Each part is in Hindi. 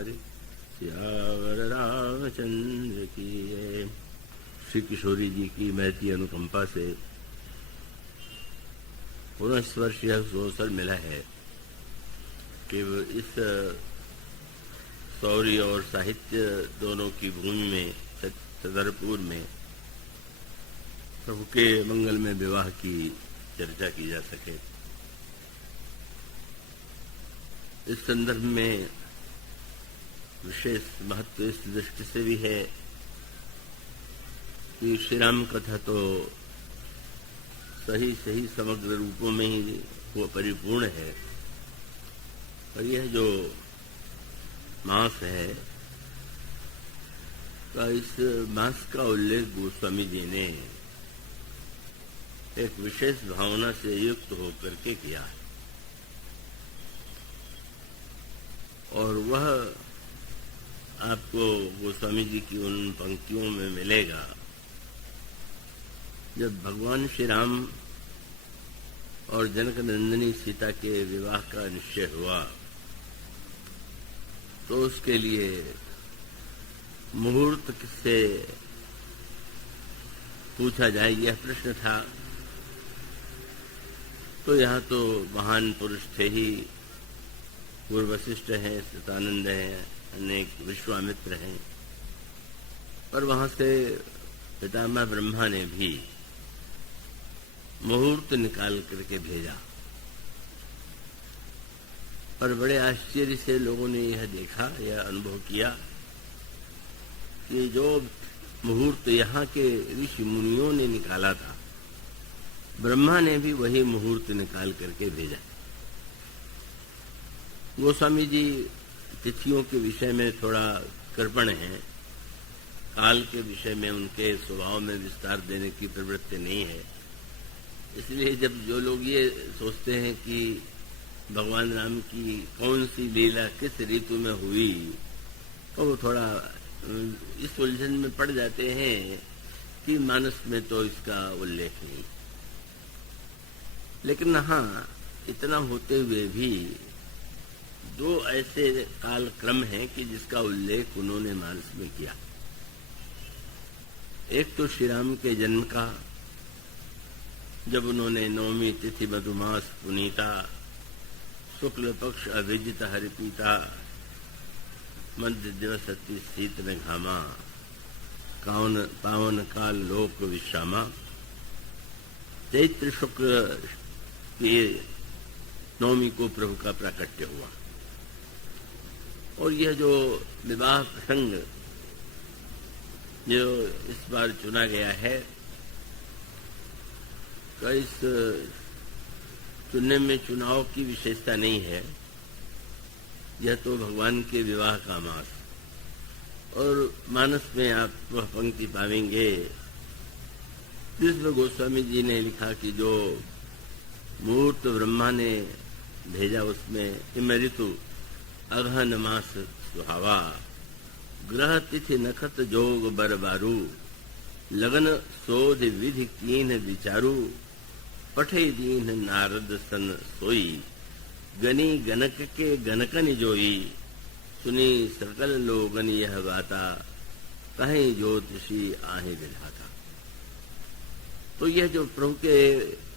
बिहारी सियावर रामचंद्र की जय। श्री किशोरी जी की महती अनुकंपा से पुनः इस वर्ष यह अवसर मिला है कि इस शौर्य और साहित्य दोनों की भूमि में छतरपुर में प्रभु के मंगल में विवाह की चर्चा की जा सके। इस संदर्भ में विशेष महत्व इस दृष्टि से भी है कि श्री राम कथा तो सही समग्र रूपों में ही वो परिपूर्ण है, और यह जो मास है का इस मास का उल्लेख गोस्वामी जी ने एक विशेष भावना से युक्त होकर के किया है, और वह आपको गोस्वामी जी की उन पंक्तियों में मिलेगा जब भगवान श्री राम और जनक नंदिनी सीता के विवाह का निश्चय हुआ तो उसके लिए मुहूर्त से पूछा जाए यह प्रश्न था। तो यहाँ तो महान पुरुष थे ही, पूर्व वशिष्ठ हैं, सतानंद हैं, अनेक विश्वामित्र हैं, पर वहां से पितामह ब्रह्मा ने भी मुहूर्त निकाल करके भेजा। और बड़े आश्चर्य से लोगों ने यह देखा, यह अनुभव किया कि जो मुहूर्त यहाँ के ऋषि मुनियों ने निकाला था, ब्रह्मा ने भी वही मुहूर्त निकाल करके भेजा। गोस्वामी जी तिथियों के विषय में थोड़ा कृपण हैं, काल के विषय में उनके स्वभाव में विस्तार देने की प्रवृत्ति नहीं है। इसलिए जब जो लोग ये सोचते हैं कि भगवान राम की कौन सी लीला किस ऋतु में हुई, तो वो थोड़ा इस उलझन में पड़ जाते हैं कि मानस में तो इसका उल्लेख नहीं। लेकिन हाँ, इतना होते हुए भी दो ऐसे काल क्रम हैं कि जिसका उल्लेख उन्होंने मानस में किया। एक तो श्री राम के जन्म का, जब उन्होंने नवमी तिथि मधुमास पुनीता, शुक्ल पक्ष अभिजित हरिपीता, मध्य दिवस अति शीत में घामा, पावन काल लोक विश्रामा, चैत्र शुक्ल की नवमी को प्रभु का प्राकट्य हुआ। और यह जो विवाह प्रसंग जो इस बार चुना गया है, तो इस चुनने में चुनाव की विशेषता नहीं है, यह तो भगवान के विवाह का मास। और मानस में आप वह पंक्ति पाएंगे जिसमें गोस्वामी जी ने लिखा कि जो मुहूर्त ब्रह्मा ने भेजा उसमें इम ऋतु अगहन मास सुहावा, ग्रह तिथि नखत जोग बरबारू, लगन शोध विधि कीन विचारू, पठे दीन नारद सन सोई, गनी गनक के गनकन जोई, सुनी सकल लोगन यह बाता, कहीं ज्योतिषी आहे विधाता। तो यह जो प्रभु के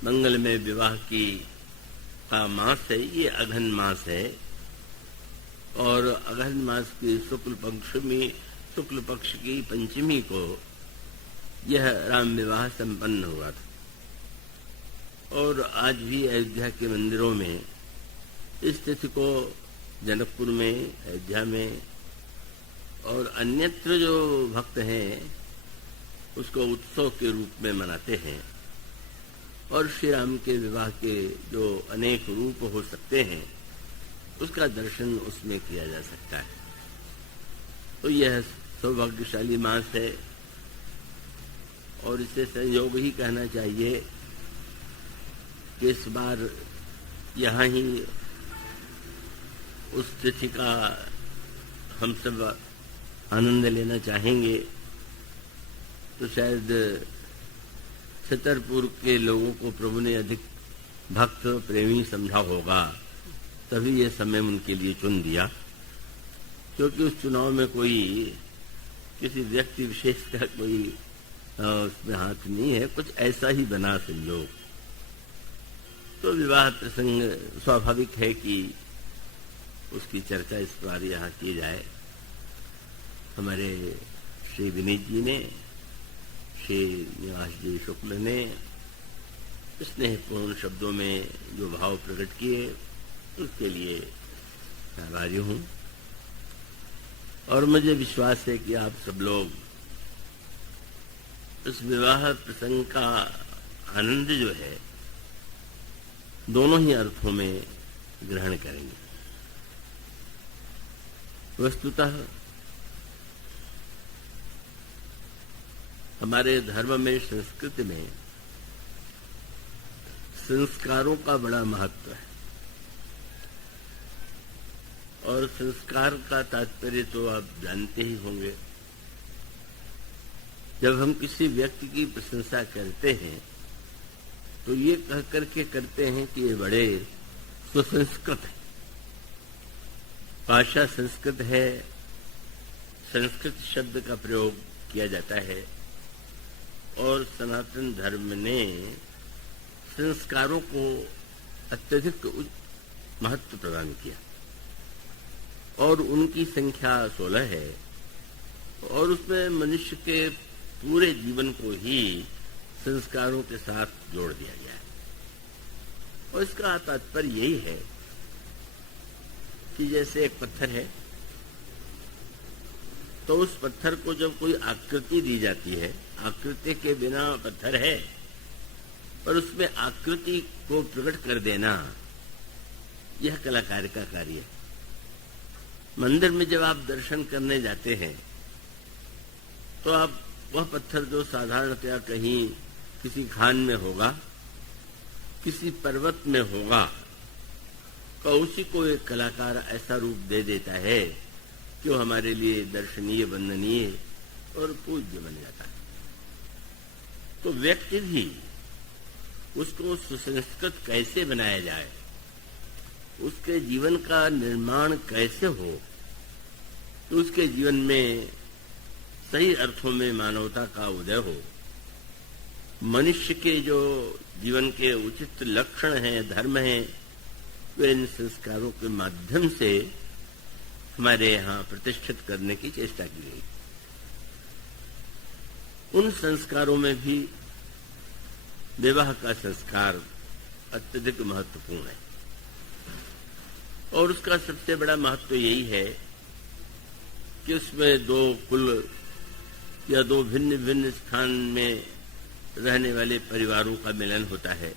मंगल में विवाह की का मास है, ये अगहन मास है, और अगहन मास की शुक्ल पक्ष की पंचमी को यह राम विवाह संपन्न हुआ था। और आज भी अयोध्या के मंदिरों में इस तिथि को जनकपुर में, अयोध्या में और अन्यत्र जो भक्त हैं उसको उत्सव के रूप में मनाते हैं। और श्री राम के विवाह के जो अनेक रूप हो सकते हैं उसका दर्शन उसमें किया जा सकता है। तो यह सौभाग्यशाली मास है, और इसे संयोग ही कहना चाहिए कि इस बार यहाँ ही उस तिथि का हम सब आनंद लेना चाहेंगे, तो शायद छतरपुर के लोगों को प्रभु ने अधिक भक्त प्रेमी समझा होगा, तभी ये समय उनके लिए चुन दिया। क्योंकि उस चुनाव में कोई किसी व्यक्ति विशेष का कोई उसमें हाथ नहीं है, कुछ ऐसा ही बना संयोग। तो विवाह प्रसंग स्वाभाविक है कि उसकी चर्चा इस बार यहाँ की जाए। हमारे श्री विनीत जी ने, श्री निवास जी शुक्ल ने स्नेहपूर्ण शब्दों में जो भाव प्रकट किए, उसके लिए आभारी हूँ। और मुझे विश्वास है कि आप सब लोग इस विवाह प्रसंग का आनंद जो है दोनों ही अर्थों में ग्रहण करेंगे। वस्तुतः हमारे धर्म में, संस्कृति में संस्कारों का बड़ा महत्व है। और संस्कार का तात्पर्य तो आप जानते ही होंगे। जब हम किसी व्यक्ति की प्रशंसा करते हैं तो ये कह करके करते हैं कि ये बड़े सुसंस्कृत है, भाषा संस्कृत है, संस्कृत शब्द का प्रयोग किया जाता है। और सनातन धर्म ने संस्कारों को अत्यधिक महत्व प्रदान किया और उनकी संख्या 16 है। और उसमें मनुष्य के पूरे जीवन को ही संस्कारों के साथ जोड़ दिया गया है। और इसका तात्पर्य यही है कि जैसे एक पत्थर है, तो उस पत्थर को जब कोई आकृति दी जाती है, आकृति के बिना पत्थर है, पर उसमें आकृति को प्रकट कर देना यह कलाकार का कार्य है। मंदिर में जब आप दर्शन करने जाते हैं तो आप वह पत्थर जो साधारणतया कहीं किसी खान में होगा, किसी पर्वत में होगा, तो उसी को एक कलाकार ऐसा रूप दे देता है कि वो हमारे लिए दर्शनीय, वंदनीय और पूज्य बन जाता है। तो व्यक्ति भी उसको सुसंस्कृत कैसे बनाया जाए, उसके जीवन का निर्माण कैसे हो, तो उसके जीवन में सही अर्थों में मानवता का उदय हो, मनुष्य के जो जीवन के उचित लक्षण हैं, धर्म हैं, वे इन संस्कारों के माध्यम से हमारे यहाँ प्रतिष्ठित करने की चेष्टा की गई। उन संस्कारों में भी विवाह का संस्कार अत्यधिक महत्वपूर्ण है। और उसका सबसे बड़ा महत्व यही है कि उसमें दो कुल या दो भिन्न भिन्न स्थान में रहने वाले परिवारों का मिलन होता है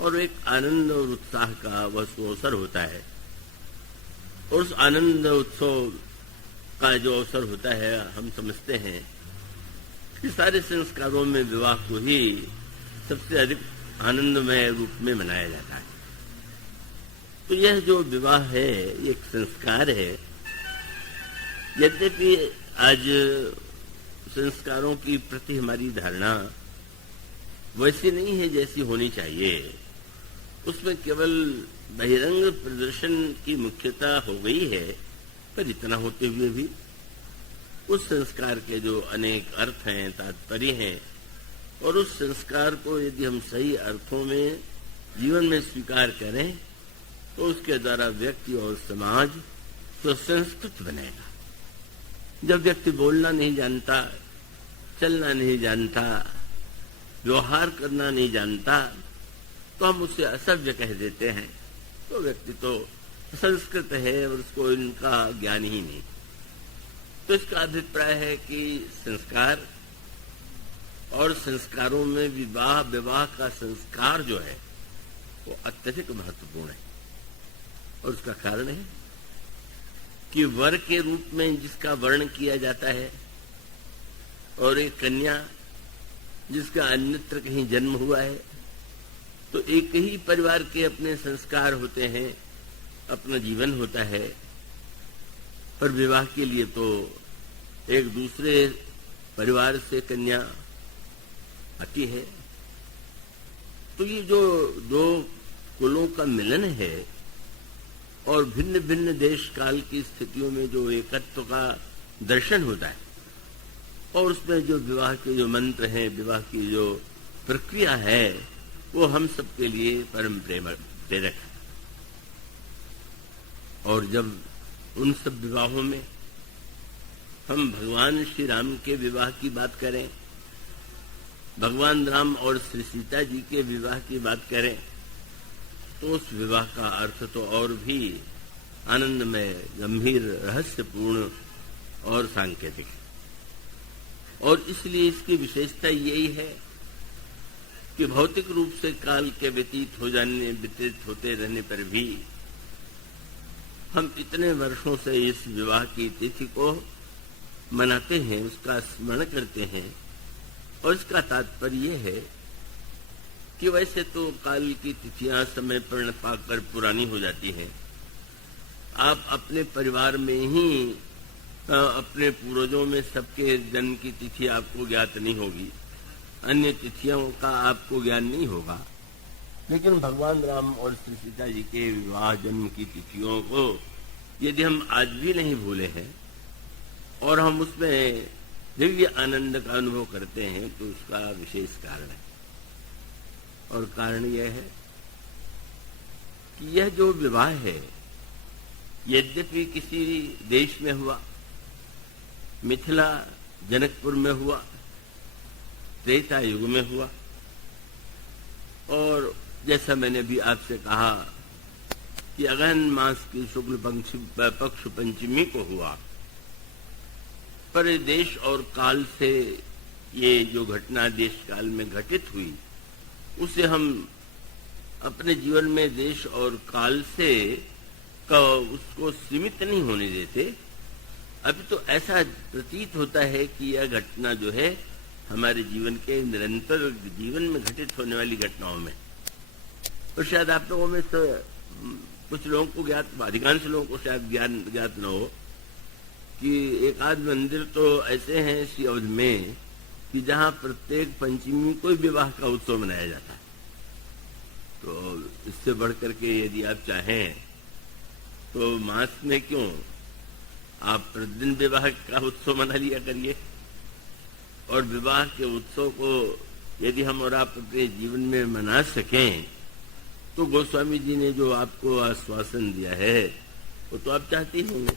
और एक आनंद और उत्साह का वह अवसर होता है। और उस आनंद उत्सव का जो अवसर होता है, हम समझते हैं कि सारे संस्कारों में विवाह को ही सबसे अधिक आनंदमय रूप में मनाया जाता है। तो यह जो विवाह है, ये एक संस्कार है। यद्यपि आज संस्कारों की प्रति हमारी धारणा वैसी नहीं है जैसी होनी चाहिए। उसमें केवल बहिरंग प्रदर्शन की मुख्यता हो गई है, पर इतना होते हुए भी उस संस्कार के जो अनेक अर्थ हैं, तात्पर्य हैं, और उस संस्कार को यदि हम सही अर्थों में जीवन में स्वीकार करें तो उसके द्वारा व्यक्ति और समाज सुसंस्कृत बनेगा। जब व्यक्ति बोलना नहीं जानता, चलना नहीं जानता, व्यवहार करना नहीं जानता, तो हम उसे असभ्य कह देते हैं, तो व्यक्ति तो संस्कृत है और उसको इनका ज्ञान ही नहीं। तो इसका अभिप्राय है कि संस्कार और संस्कारों में विवाह का संस्कार जो है वो अत्यधिक महत्वपूर्ण है। और उसका कारण है कि वर के रूप में जिसका वर्ण किया जाता है और एक कन्या जिसका अन्यत्र कहीं जन्म हुआ है, तो एक ही परिवार के अपने संस्कार होते हैं, अपना जीवन होता है। पर विवाह के लिए तो एक दूसरे परिवार से कन्या आती है। तो ये जो दो कुलों का मिलन है, और भिन्न भिन्न देश काल की स्थितियों में जो एकत्व का दर्शन होता है, और उसमें जो विवाह के जो मंत्र हैं, विवाह की जो प्रक्रिया है, वो हम सबके लिए परम प्रेरक है। और जब उन सब विवाहों में हम भगवान श्री राम के विवाह की बात करें, भगवान राम और श्री सीता जी के विवाह की बात करें, तो उस विवाह का अर्थ तो और भी आनंदमय, गंभीर, रहस्यपूर्ण और सांकेतिक है। और इसलिए इसकी विशेषता यही है कि भौतिक रूप से काल के व्यतीत होते रहने पर भी हम इतने वर्षों से इस विवाह की तिथि को मनाते हैं, उसका स्मरण करते हैं। और इसका तात्पर्य यह है कि वैसे तो काल की तिथियां समय पर पाकर पुरानी हो जाती हैं। आप अपने परिवार में ही अपने पूर्वजों में सबके जन्म की तिथि आपको ज्ञात नहीं होगी, अन्य तिथियों का आपको ज्ञान नहीं होगा, लेकिन भगवान राम और श्री सीता जी के विवाह जन्म की तिथियों को यदि हम आज भी नहीं भूले हैं और हम उसमें दिव्य आनंद का अनुभव करते हैं, तो उसका विशेष कारण है। और कारण यह है कि यह जो विवाह है, यद्यपि किसी देश में हुआ, मिथिला जनकपुर में हुआ, त्रेता युग में हुआ, और जैसा मैंने भी आपसे कहा कि अगहन मास की शुक्ल पक्ष पंचमी को हुआ, पर देश और काल से ये जो घटना देश काल में घटित हुई, उसे हम अपने जीवन में देश और काल से उसको सीमित नहीं होने देते। अभी तो ऐसा प्रतीत होता है कि यह घटना जो है हमारे जीवन के निरंतर जीवन में घटित होने वाली घटनाओं में, और शायद आप लोगों में तो कुछ लोगों को ज्ञात, अधिकांश लोगों को शायद ज्ञात न हो कि एक आध मंदिर तो ऐसे हैं इसी अवधि में कि जहाँ प्रत्येक पंचमी को विवाह का उत्सव मनाया जाता है। तो इससे बढ़ करके यदि आप चाहें तो मास में क्यों, आप प्रतिदिन विवाह का उत्सव मना लिया करिए। और विवाह के उत्सव को यदि हम और आप अपने जीवन में मना सकें, तो गोस्वामी जी ने जो आपको आश्वासन दिया है वो तो आप चाहते ही होंगे।